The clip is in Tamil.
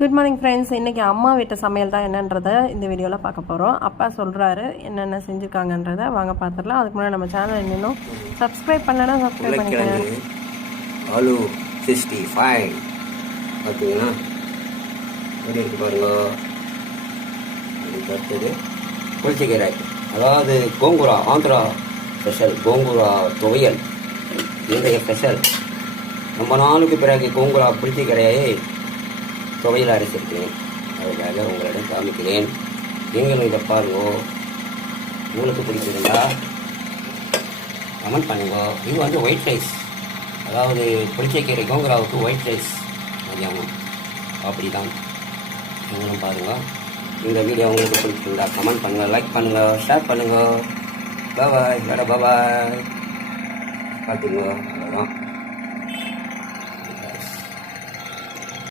Good morning friends. இன்றைக்கி அம்மா வீட்டு சமையல் தான் என்னன்றதை இந்த வீடியோவில் பார்க்க போகிறோம். அப்பா சொல்கிறாரு என்னென்ன செஞ்சுருக்காங்கன்றதை வாங்க பார்த்துடலாம். அதுக்கு முன்னாடி நம்ம சேனல் இன்னும் சப்ஸ்கிரைப் பண்ணலன்னா சப்ஸ்கிரைப் பண்ணிக்கோங்க. ஆலு 65 பார்த்தீங்கன்னா எப்படி இருக்கு பாருங்க. இதுக்கு அடுத்தது புளிச்சக்கீரை, அதாவது கோங்குரா, ஆந்திரா ஸ்பெஷல் கோங்குரா துவையல். இன்றைய ஸ்பெஷல் ரொம்ப நாளுக்கு பிறகு கோங்குரா புளிச்சக்கீரையை துவையில் அரைச்சிருக்கிறேன். அதுக்காக உங்களிடம் காமிக்கிறேன். நீங்களும் இதை பாருங்க. உங்களுக்கு பிடிச்சிருந்தா கமெண்ட் பண்ணுங்க. இது வந்து ஒயிட் ரைஸ், அதாவது புளிச்சக்கீரை கோங்குராவுக்கு ஒயிட் ரைஸ் மதியானம் அப்படி தான். நீங்களும் பாருங்கள். இந்த வீடியோ உங்களுக்கு பிடிச்சிருந்தா கமெண்ட் பண்ணுங்கள், லைக் பண்ணுங்கள், ஷேர் பண்ணுங்கள். பாய் பாய், பாய். பார்த்துங்க. அவ்வளோதான்.